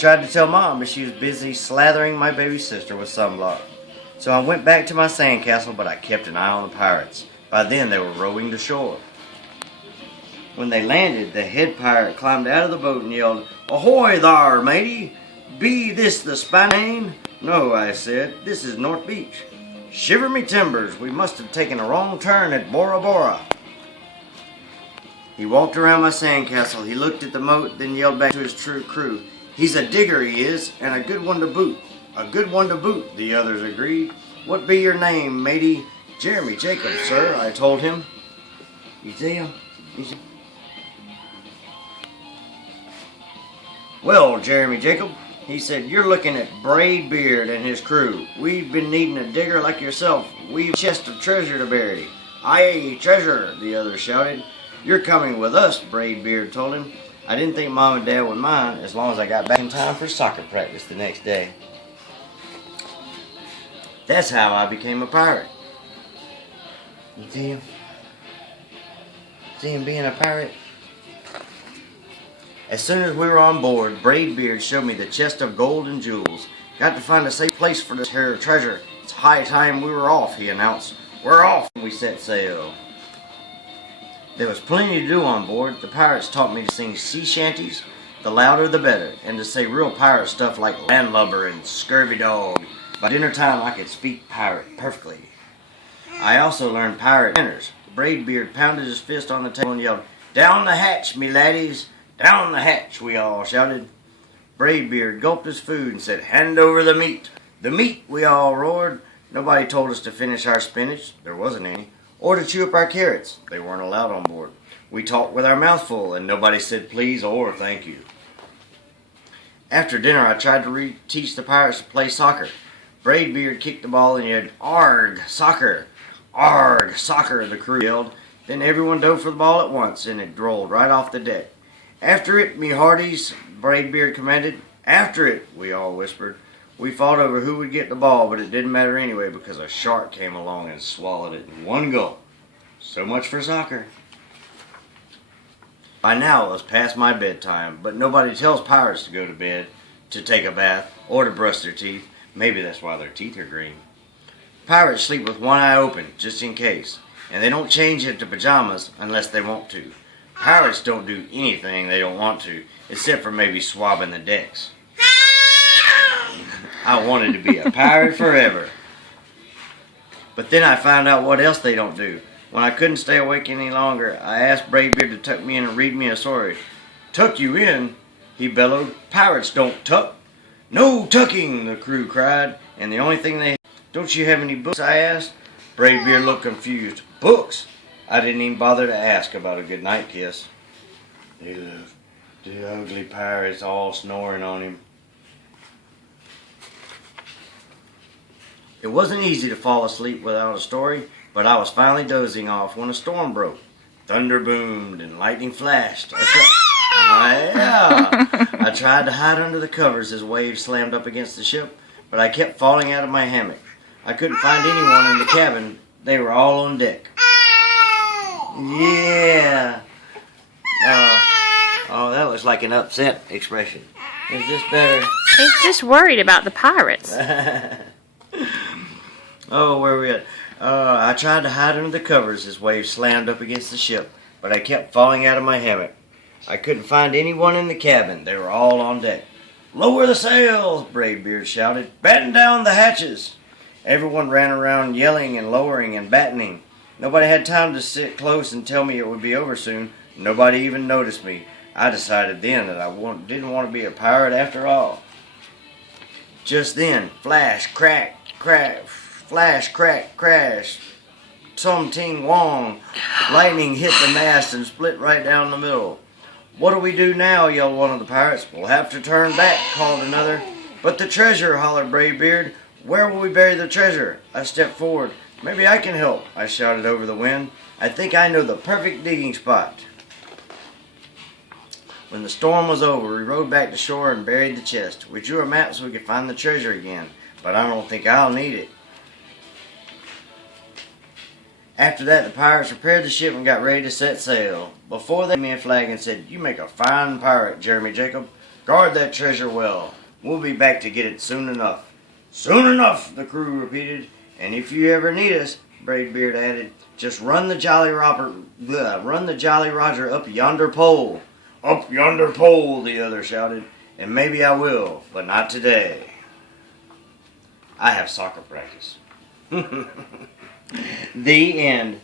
Tried to tell Mom, but she was busy slathering my baby sister with sunblock. So I went back to my sandcastle, but I kept an eye on the pirates. By then they were rowing to shore. When they landed, the head pirate climbed out of the boat and yelled, "Ahoy thar, matey! Be this the Spain?" "No," I said, "this is North Beach." "Shiver me timbers, we must have taken a wrong turn at Bora Bora." He walked around my sandcastle, he looked at the moat, then yelled back to his true crew, "He's a digger, he is, and a good one to boot." "A good one to boot," the others agreed. "What be your name, matey?" "Jeremy Jacob, sir," I told him. You see him? "Well, Jeremy Jacob," he said, "you're looking at Braid Beard and his crew. We've been needing a digger like yourself. We've a chest of treasure to bury." "Aye, treasure," the others shouted. "You're coming with us," Braid Beard told him. I didn't think Mom and Dad would mind as long as I got back in time for soccer practice the next day. That's how I became a pirate. You see him? See him being a pirate? As soon as we were on board, Braid Beard showed me the chest of gold and jewels. "Got to find a safe place for this here treasure. It's high time we were off," he announced. "We're off," and we set sail. There was plenty to do on board. The pirates taught me to sing sea shanties, the louder the better, and to say real pirate stuff like landlubber and scurvy dog. By dinner time I could speak pirate perfectly. I also learned pirate manners. Braid Beard pounded his fist on the table and yelled, "Down the hatch, me laddies! Down the hatch!" we all shouted. Braid Beard gulped his food and said, "Hand over the meat!" "The meat!" we all roared. Nobody told us to finish our spinach. There wasn't any. Or to chew up our carrots. They weren't allowed on board. We talked with our mouth full, and nobody said please or thank you. After dinner, I tried to teach the pirates to play soccer. Braid Beard kicked the ball and yelled, "Arg, soccer! Arg, soccer!" the crew yelled. Then everyone dove for the ball at once, and it rolled right off the deck. "After it, me hearties," Braid Beard commanded. "After it," we all whispered. We fought over who would get the ball, but it didn't matter anyway because a shark came along and swallowed it in one gulp. So much for soccer. By now it was past my bedtime, but nobody tells pirates to go to bed, to take a bath, or to brush their teeth. Maybe that's why their teeth are green. Pirates sleep with one eye open, just in case, and they don't change into pajamas unless they want to. Pirates don't do anything they don't want to, except for maybe swabbing the decks. I wanted to be a pirate forever. But then I found out what else they don't do. When I couldn't stay awake any longer, I asked Braid Beard to tuck me in and read me a story. "Tuck you in?" he bellowed. "Pirates don't tuck." "No tucking," the crew cried. And the only thing they... "Don't you have any books?" I asked. Braid Beard looked confused. "Books?" I didn't even bother to ask about a goodnight kiss. He left. The ugly pirates all snoring on him. It wasn't easy to fall asleep without a story, but I was finally dozing off when a storm broke. Thunder boomed and lightning flashed. I tried to hide under the covers as waves slammed up against the ship, but I kept falling out of my hammock. I couldn't find anyone in the cabin. They were all on deck. Yeah. Oh, that looks like an upset expression. Is this better? He's just worried about the pirates. Oh, where are we at? I tried to hide under the covers as waves slammed up against the ship, but I kept falling out of my hammock. I couldn't find anyone in the cabin. They were all on deck. "Lower the sails!" Braid Beard shouted. "Batten down the hatches!" Everyone ran around yelling and lowering and battening. Nobody had time to sit close and tell me it would be over soon. Nobody even noticed me. I decided then that I didn't want to be a pirate after all. Just then, flash, crack, crack, flash, crack, crash. Some ting wong. Lightning hit the mast and split right down the middle. "What'll we do now?" yelled one of the pirates. "We'll have to turn back," called another. "But the treasure," hollered Braid Beard. "Where will we bury the treasure?" I stepped forward. "Maybe I can help," I shouted over the wind. "I think I know the perfect digging spot." When the storm was over, we rowed back to shore and buried the chest. We drew a map so we could find the treasure again, but I don't think I'll need it. After that, the pirates repaired the ship and got ready to set sail. Before they gave me a flag and said, "You make a fine pirate, Jeremy Jacob. Guard that treasure well. We'll be back to get it soon enough. Soon enough, the crew repeated. And if you ever need us, Braidbeard added, just run the Jolly Roger up yonder pole. Up yonder pole, the other shouted. And maybe I will, but not today. I have soccer practice. The end.